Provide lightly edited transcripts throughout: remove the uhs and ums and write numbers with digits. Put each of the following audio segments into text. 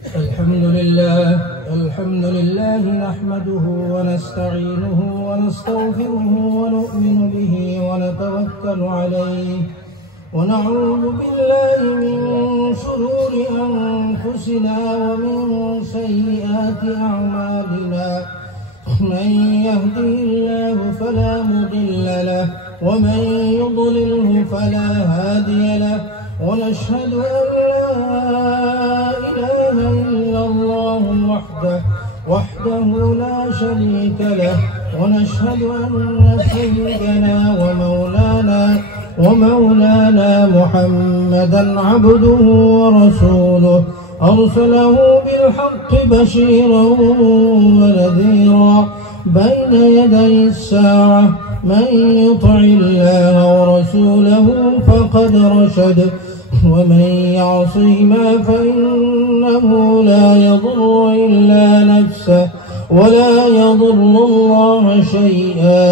الحمد لله نحمده ونستعينه ونستغفره ونؤمن به ونتوكل عليه ونعوذ بالله من شرور أنفسنا ومن سيئات أعمالنا من يهده الله فلا مضل له ومن يضلله فلا هادي له ونشهد أن لا إله إلا الله وحده لا شريك له ونشهد أن سيدنا ومولانا محمدا عبده ورسوله أرسله بالحق بشيرا ونذيرا بين يدي الساعة من يطع الله ورسوله فقد رشد ومن يعصهما فإنه لا يضر إلا نفسه ولا يضر الله شيئا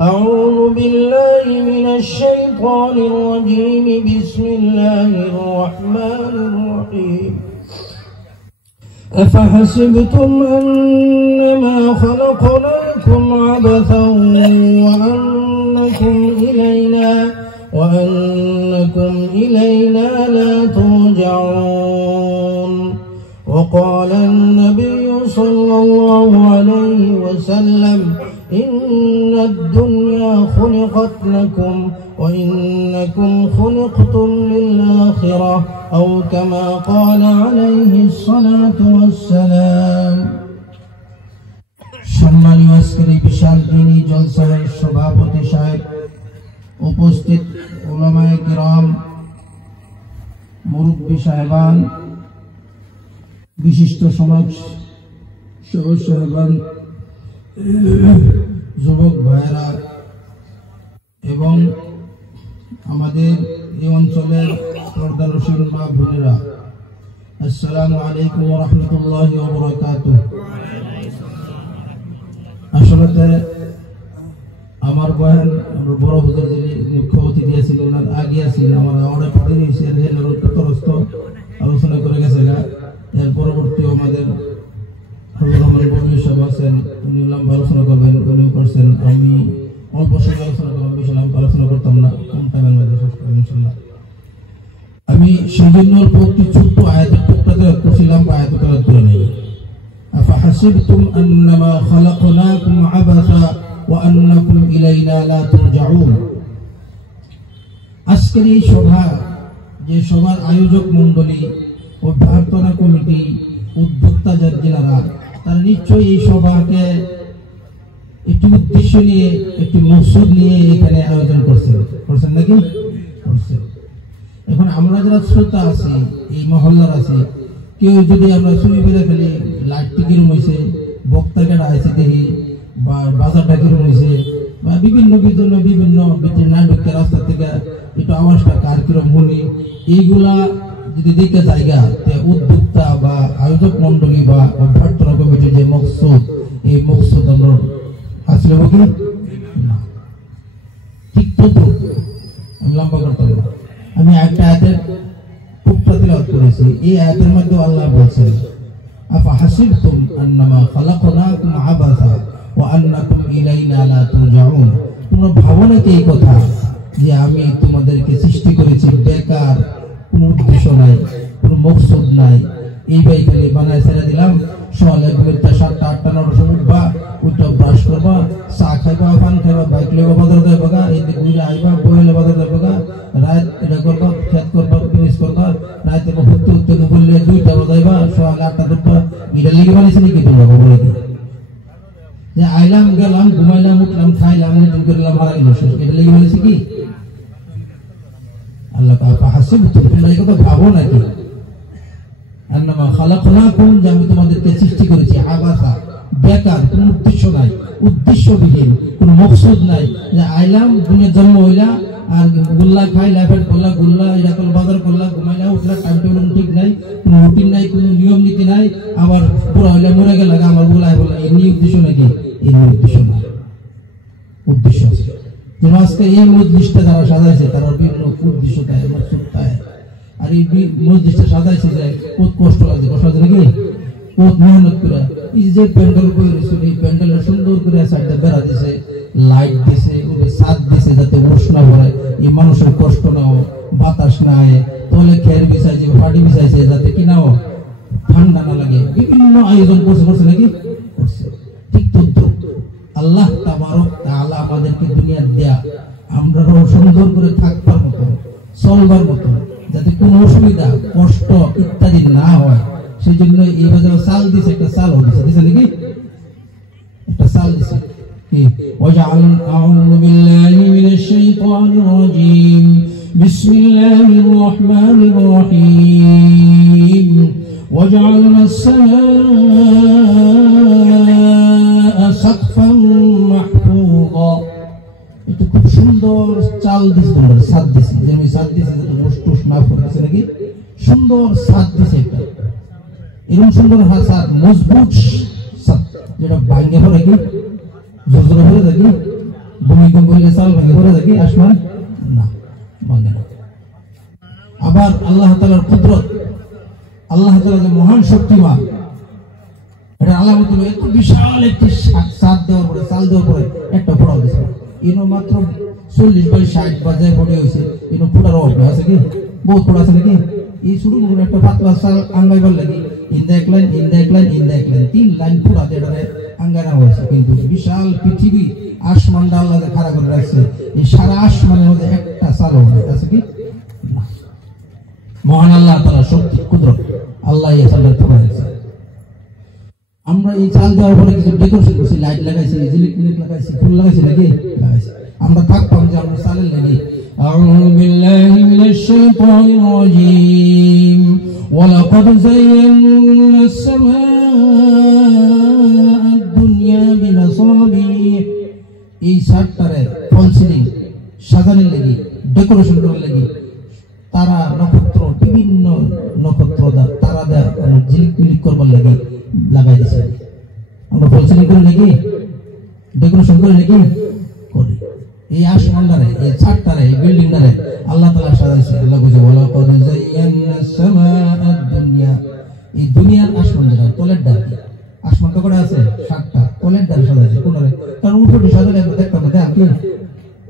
أعوذ بالله من الشيطان الرجيم بسم الله الرحمن الرحيم أفحسبتم أنما خلقناكم عبثا وأنكم إلينا لا ترجعون وقال النبي صلى الله عليه وسلم إن الدنيا خلقت لكم وإنكم خلقتم للآخرة أو كما قال عليه الصلاة والسلام সম্মানীয় আজকের এই বিশাল দিনী জলসার সভাপতি সাহেব, উপস্থিত উলামায়ে কিরাম, মুরব্বী সাহেবান, বিশিষ্ট সমাজ সাহেবান, যুবক ভাইরা এবং আমাদের এই অঞ্চলের পর্দারশীল মা বোনেরা, আসসালামু আলাইকুম ওয়া রাহমাতুল্লাহি ওয়া বারাকাতুহু। আসলে আমার বয়ান বড় হুজুর যিনি মুখ্য অতিথি ছিলেন ওনার আগে আছেন, আমার অনেক পরে নিয়েছে তরস্ত আলোচনা করে গেছে। এর পরবর্তী আমাদের সব আছেন, উনি লম্বা আলোচনা করবেন, উনিও করছেন। আমি অল্প সময় আলোচনা করলাম, বেশি লম্বা আলোচনা করতাম না, কম টাইমের মধ্যে শেষ করবো ইনশাল্লাহ। আমি সেই জন্য অল্প একটি ছোট্ট আয়াতের টুকরাতে করছিলাম, আয়াত করার করে নেই। আফাহাসিবতুম আন্নামা খালাকনাকুম আবাসা ওয়া আন্নাকুম ইলাইনা লা তুরজাউন। আজকের এই সভা, যে সভার আয়োজক মণ্ডলী, অভ্যর্থনা কমিটি, উদ্যোক্তা যারা, তারা নিশ্চয়ই এই সভাকে একটি উদ্দেশ্য নিয়ে, একটি মকসুদ নিয়ে এখানে আয়োজন করছেন নাকি? করছেন। এখন আমরা যারা শ্রোতা আছি, এই মহল্লার আছি, কেউ যদি আমরা শুনি বেড়ে ফেলি লাইটটি কিরম হয়েছে, বক্তা কেটা আছে দেখি, বা বাজারটা কিরম হয়েছে, বা বিভিন্ন নাটকের রাস্তা থেকে একটু আওয়াজটা কার কিরম শুনি, এইগুলা যদি দেখে জায়গা উদ্যোক্তা বা আয়োজক মন্ডলী বা অভ্যর্থনা কমিটির যে মকসুদ, এই মকসুদ আমরা হাসিল হবো কি না? ঠিক তো আমি লম্বা করতাম না। আমি একটা আয়াতের টুকরা তিলাওয়াত করেছি। এই আয়াতের মধ্যে আল্লাহ বলছেন, আফাহাসিবতুম আন্নামা খালাকনাকুম আবাসা ওয়া আন্নাকুম ইলাইনা লা তুরজাউন। তোমরা ভাবো নাকি এই কথা যে আমি তোমাদেরকে সৃষ্টি করেছি বেকার, কোনো উদ্দেশ্য নাই, কোনো মকসুদ নাই, এই বাইকে বানায় ছেড়ে দিলাম, সকালে 7টা 8টা 9টা উঠবা, উঠা ব্রাশ করবা, চা খাইবা, পান খাইবা, বাইক লইবা, বাজার যাইবা, এদিকে ঘুরে আইবা, বইলে বাজার যাইবা, রাত এটা করবা, খেত করবা, বিজনেস করবা, রাতে ঘুরতে বললে 2টা বাজাইবা, সকালে 8টা উঠবা। এটা লিখে বানাইছে নাকি তোমরা? বলে দিই যে আইলাম, গেলাম, ঘুমাইলাম, উঠলাম, খাইলাম, রিটার্ন করলাম, মারা গেল, শেষ। এটা লিখে বানাইছে কি? আল্লাহ আফাহাসিবতুম, তোমরা এই কথা ভাবো নাকি আন্নামা খালাকনাকুম, যে আমি তোমাদেরকে সৃষ্টি করেছি আবাসা, বেকার, কোনো উদ্দেশ্য নাই, উদ্দেশ্যবিহীন, কোনো মকসুদ নাই, যে আইলাম, দুনিয়ার জন্ম হইলা, আর গুল্লা খাইলা, ফের করলা, গুল্লা এটা করলা, বাজার করলা, ঘুমাইলা, উঠলা, টাইম টেবিল ঠিক নাই, কোনো রুটিন নাই, কোনো নিয়ম নীতি নাই, আবার পুরো হইলা মরে গেল, আমার বলাই বলা, এই নিয়ে উদ্দেশ্য নাকি? এই উদ্দেশ্য না, উদ্দেশ্য আছে। যেন আজকে এই মজলিসটা যারা সাজাইছে তারা বিভিন্ন উদ্দেশ্য দেয়, মকসুদ দেয়। আর আর এই মসজিদটা সাজাইছে যে কত কষ্ট লাগছে, কষ্ট লাগছে নাকি, কত মেহনত করে এই যে প্যান্ডেল করে এই প্যান্ডেলটা সুন্দর করে সাইডে বেড়া দিছে, লাইট দিছে, ছাদ দিছে যাতে উষ্ণ পড়ে, এই মানুষের কষ্ট না হয়, বাতাস না হয়, তলে খেয়ার বিছাইছে, ফাটি বিছাইছে যাতে কি না হয়, ঠান্ডা না লাগে, বিভিন্ন আয়োজন করছে নাকি করছে। ঠিক তো আল্লাহ তাবারক তাআলা আমাদেরকে দুনিয়ার দেয়া আমরাও সুন্দর করে থাকবার মতো, চলবার মতো, যাতে কোনো অসুবিধা কষ্ট ইত্যাদি না হয়, সেই জন্য এইভাবে চাল দিছে, একটা চাল দিছে নাকি, একটা চাল দিছে কি ওয়াজআল আউযু বিল্লাহি মিনাশ শাইতানির রাজীম বিসমিল্লাহির রহমানির রহিম ওয়াজআলনাস সামাআ সাকফান মাহফুযা। এটা খুব সুন্দর চাল দিছে, তোমরা ছাদ দিছে, যেমন ছাদ দিছে যাতে মুষ্টুস না পড়ে নাকি, সুন্দর ছাদ দিছে, একটা এরকম সুন্দর ছাদ, মজবুত ছাদ, যেটা ভাঙে পড়ে কি জোরে পড়ে দেখি, ভূমিকম্প হলে চাল ভাঙে পড়ে দেখি, আসমান না ভাঙে না। আবার আল্লাহ তাআলার কুদরত, আল্লাহ তাআলা যে মহান শক্তিমান, এটা আল্লাহ বলে এত বিশাল একটি ছাদ দেওয়ার পরে, চাল দেওয়ার পরে একটা ফোড়া দিয়েছে, ইনো মাত্র 40 বাই 60 বাজায় পড়ে হয়েছে, ইনো ফোড়ার অভাব আছে কি, বহুত ফোড়া আছে নাকি, এই শুরু করে একটা পাতলা চাল আঙ্গাইবার লাগি ইন্দা এক লাইন 3 লাইন ফোড়া দিয়ে আঙ্গানা হয়েছে, কিন্তু বিশাল পৃথিবী আসমানটা আল্লাহ খাড়া করে রাখছে, এই সারা আসমানের মধ্যে একটা চাল আছে কি, মহান আল্লাহ তাআলা শক্তি কুদরত, আল্লাহ এই চালটা ফোড়া দিয়েছে। আমরা এই চাল দেওয়ার পরে কিছু ডেকোরেশন করছি, লাইট লাগাইছি, ঝিলিক লাগাইছি, ফুল লাগাইছি নাকি, লাগাইছি, আমরা থাকতাম যে আমরা চালের লাগি। আউযু বিল্লাহি মিনাশ শাইতানির রাজীম ওয়ালাকাদ যায়্যানাস সামাআদ দুনিয়া বিমাসাবিহ। এই ছাদটারে ফল সিলিং সাজানোর লাগি, ডেকোরেশন করার লাগি, তারা নক্ষত্র, বিভিন্ন নক্ষত্র তারা দেয় ঝিলিক করবার লাগি লাগাই দিছে। আমরা ফল সিলিং করি নাকি, ডেকোরেশন করি নাকি, করি। এই আসমানটারে, এই ছাদটারে, এই বিল্ডিংটারে আল্লাহ তাআলা সাজাইছে। আল্লাহ কইছে ওয়ালাকাদ যায়্যানাস সামাআদ দুনিয়া, এই দুনিয়ার আসমান যেটা তলের ডাল, আসমান কয়টা আছে, 7টা, তলের ডাল সাজাইছে কোনরে, কারণ উপরে সাজালে আমরা দেখতাম না, কি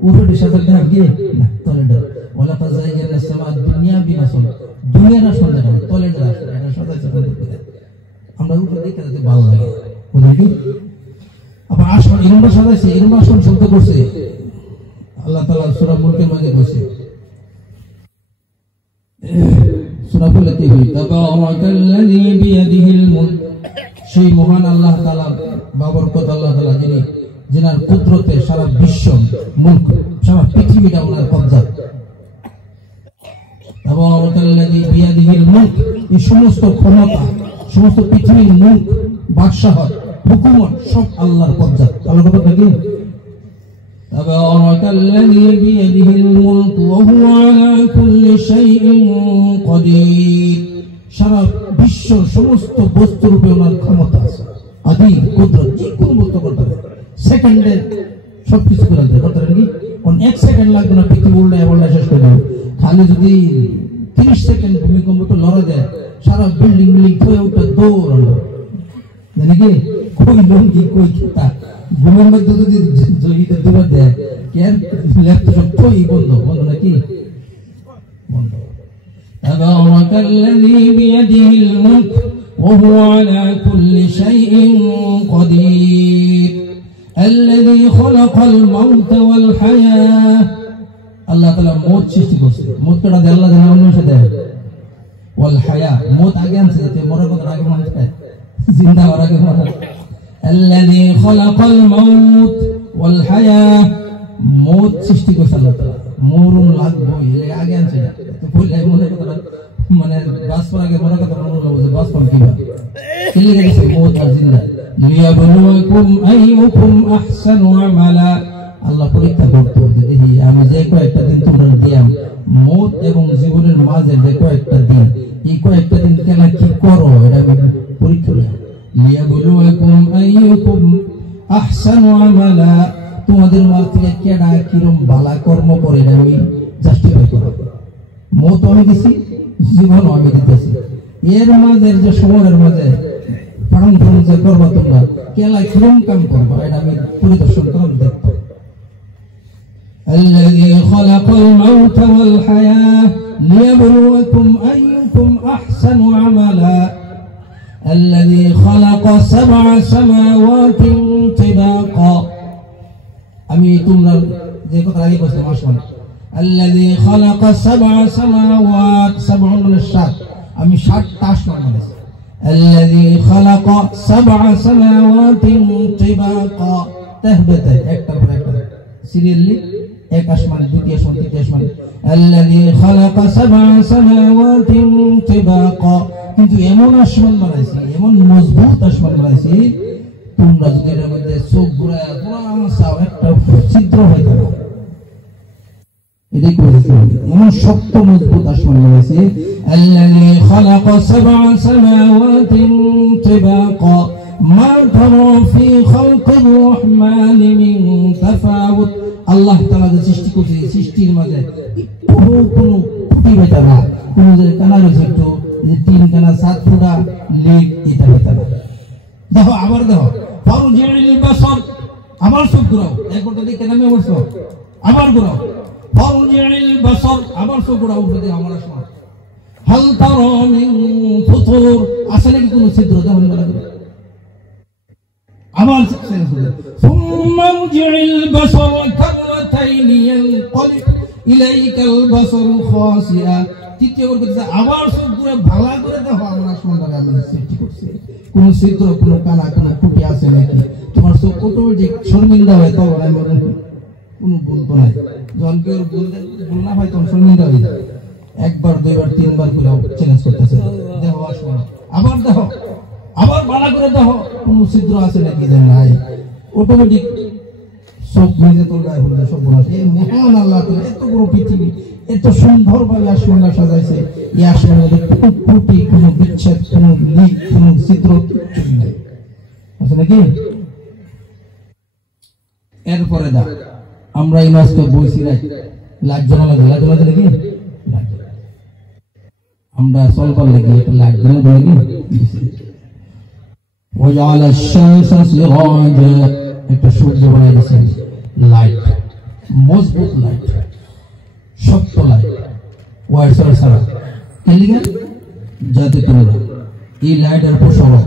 উপরে সাজালে দেখতাম কি না, তলের ডাল। ওয়ালাকাদ যায়্যানাস সামাআদ দুনিয়া বিমাসাবিহ, দুনিয়ার আসমান যেটা তলের ডাল এটা সাজাইছে কোনরে, আমরা উপরে দেখতে দেখতে ভালো লাগে বুঝলি। আবার আসমান এরকম সাজাইছে, এরকম আসমান শব্দ করছে আল্লাহ তাআলা সূরা মুলকের মধ্যে কইছে, সূরা ফুলতে তাবারাকাল্লাযী বিয়াদিহিল মুলক, সেই মহান আল্লাহ তাআলা বাবরকত আল্লাহ তাআলা যিনি, যিনার কুদরতে সারা বিশ্ব মুলক, সারা পৃথিবীটা ওনার কবজা। তাবারাকাল্লাযী বিয়াদিহিল মুলক, এই সমস্ত ক্ষমতা, সমস্ত পৃথিবীর মুলক, বাদশাহত, হুকুমত সব আল্লাহর কবজা। আল্লাহ কত নাকি তাবারাকাল্লাযী বিয়াদিহিল মুলক ওয়া হুয়া আলা কুল্লি শাইইন কাদির, সারা বিশ্ব সমস্ত বস্তুর উপরে ওনার ক্ষমতা আছে, আদি কুদরত, যে কোনো বস্তু করতে পারে, সেকেন্ডে সবকিছু করে দিতে পারে নাকি, কোন 1 সেকেন্ড লাগবে না পৃথিবী উল্টায় শেষ করে দেবে। খালি যদি 30 সেকেন্ড ভূমিকম্পটা লড়া দেয়, সারা বিল্ডিং হয়ে উঠে দৌড়ানো নাকি, কই লঙ্গি কই খেতা, ঘুমের মধ্যে যদি জহিতে দৌড়া দেয়, কেন ল্যাপটপ কই বন্ধ নাকি, বন্ধ। তাবারাকাল্লাযী বিয়াদিহিল মুলক ওয়া হুয়া আলা কুল্লি শাইইন কাদির আল্লাযী খালাকাল মাউতা ওয়াল হায়াত। আল্লাহ তাআলা মওত সৃষ্টি করছে, মওত কেডা দেয়, আল্লাহ জানে, অন্য সাথে ওয়াল হায়া, মওত আগে আনছে যাতে মরার কথা আগে মানুষ পায়, জিন্দা হওয়ার আগে মরা। আল্লাযী খালাকাল মাউত ওয়াল হায়া, মওত সৃষ্টি করছে আল্লাহ তাআলা, মরণ লাগবে এর আগে আনছে না, তো বলে মনে কথা মানে বাঁচবার আগে মরার কথা মনে হলো, বাঁচবাম কিভাবে, চলে গেছে মওত আর জিন্দা। লিয়াবলুয়াকুম আইয়ুকুম আহসানু আমালা, আল্লাহ পরীক্ষা করতে হবে, দেখি আমি যে কয়েকটা দিন তোমরা দিলাম মওত এবং জীবনের মাঝে যে কয়েকটা দিন, এই কয়েকটা দিন কেন কি করো, এটা আমি পরীক্ষা করি। লিয়াবলুয়াকুম আইয়ুকুম আহসানু আমালা, তোমাদের মাঝ থেকে কেডা কিরম ভালো কর্ম করে, এটা আমি জাস্টিফাই করব। মওত আমি দিছি, জীবন আমি দিতেছি। এর মাঝে যে সময়ের মাঝে পালন যে করবো তোমরা কেলায় কিরম কাম করবো এটা আমি পরিদর্শন করে দেখবো। الذي خلق الموت والحياة ليبلوكم أيكم أحسن عملا الذي خلق 7 سماوات طباقا আমি তোমরা যে কথা আগে বলছিলাম আসমান الذي خلق 7 سماوات 7 মানে 7 আমি 7টা আসমান বলেছি الذي خلق 7 سماوات طباقا تهبته একটার পর একটা সিরিয়ালি এক আসমান দ্বিতীয় আসমান তৃতীয় আসমান الذي خلق 7 سماوات طباقا কিন্তু এমন আসমান বানাইছি এমন মজবুত আসমান বানাইছি তোমরা যদি এর মধ্যে চোখ ঘুরায় পুরাসাও একটা ছিদ্র হইতো না। এটাই করেছে এমন শক্ত মজবুত আসমান বানাইছি الذي خلق 7 سماوات طباقا ما ترى في خلق الرحمن من تفاوت আল্লাহ তাআলা যে সৃষ্টি করেছে সৃষ্টির মাঝে কোনো ত্রুটি হইতো না কোনো যে কানা রয়েছে একটু যে তিন কানা 7 ফুটা লেগ এটা হইতো না। দেখো আবার দেখো ফারজিল বাসর আবার চোখ ঘুরাও একবার তো দেখে নামে বসো আবার ঘুরাও ফারজিল বাসর আবার চোখ ঘুরাও উপরে আমার আসমান হাল তারা মিন ফুতুর আসলে কি কোনো ছিদ্র দেখো না আবার ثم ارجع البصر كرتين ينقلب اليك البصر خاسئا তৃতীয় করে আবার চোখ ঘুরে ভালো করে দেখো আমার আসমানটাকে আমি সৃষ্টি করছি কোন ছিদ্র কোন কানা কোন ত্রুটি আছে নাকি তোমার চোখ অটোমেটিক শর্মিন্দা হয় তখন আমি বলেন কোনো ভুল তো নাই যখন কেউ ভুল না হয় তখন শর্মিন্দা হয়ে যায় একবার দুইবার তিনবার করে চ্যালেঞ্জ করতেছে দেখো আসমান আবার দেখো আবার ভালো করে দেখো কোন ছিদ্র আছে নাকি নাই অটোমেটিক সব মিলে তোর গায়ে হলো সব বলা এই মহান আল্লাহ তাআলা এত বড় পৃথিবী এত সুন্দরভাবে আসমানটা সাজাইছে এই আসমানের মধ্যে কোনো ত্রুটি কোনো বিচ্ছেদ কোনো লিক কোনো ছিদ্র কিছু নেই আছে নাকি। এরপরে দা আমরা এই মাসকে বইছি লাইট জ্বালা লাগে নাকি আমরা চলবার লাগি একটা লাইট জ্বালা লাগে وجعل الشمس سراجا একটা সূর্য বানিয়ে দিয়েছেন লাইট মজবুত লাইট শক্ত লাইট ওয়াইসার সারা এলিগা যাতে তোমরা এই লাইটের উপর সবাই